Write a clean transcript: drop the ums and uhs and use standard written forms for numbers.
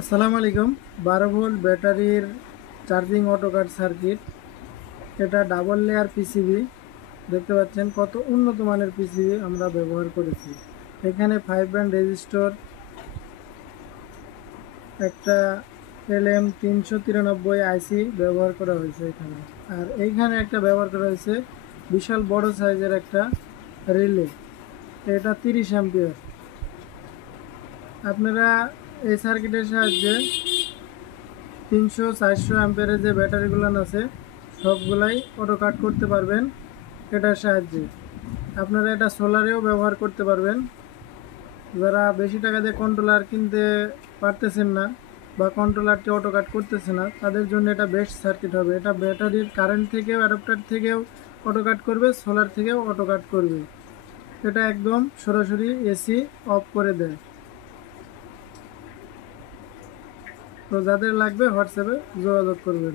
আসসালামু আলাইকুম। 12 ভোল্ট ব্যাটারির চার্জিং অটো কাট সার্কিট, এটা ডাবল লেয়ার পিসিবি। দেখতে পাচ্ছেন কত উন্নত মানের পিসিবি আমরা ব্যবহার করেছি। এখানে 5 ব্যান্ড রেজিস্টর, একটা LM393 আইসি ব্যবহার করা হয়েছে এখানে। আর এইখানে একটা ব্যবহার করা হয়েছে বিশাল বড় সাইজের একটা রিলে, এটা 30 অ্যাম্পিয়ার। আপনারা এই সার্কিটের সাহায্যে 300-400 অ্যাম্পিয়ারের যে ব্যাটারিগুলো আছে সবগুলাই অটো কাট করতে পারবেন এটার সাহায্যে। আপনারা এটা সোলারেও ব্যবহার করতে পারবেন। যারা বেশি টাকা দিয়ে কন্ট্রোলার কিনতে পারতেছেন না বা কন্ট্রোলারটি অটো কাট করতেছে না, তাদের জন্য এটা বেস্ট সার্কিট হবে। এটা ব্যাটারির কারেন্ট থেকেও, অ্যাডাপ্টার থেকেও অটো কাট করবে, সোলার থেকেও অটো কাট করবে। এটা একদম সরাসরি এসি অফ করে দেয়। তো যাদের লাগবে হোয়াটসঅ্যাপে যোগাযোগ করবেন।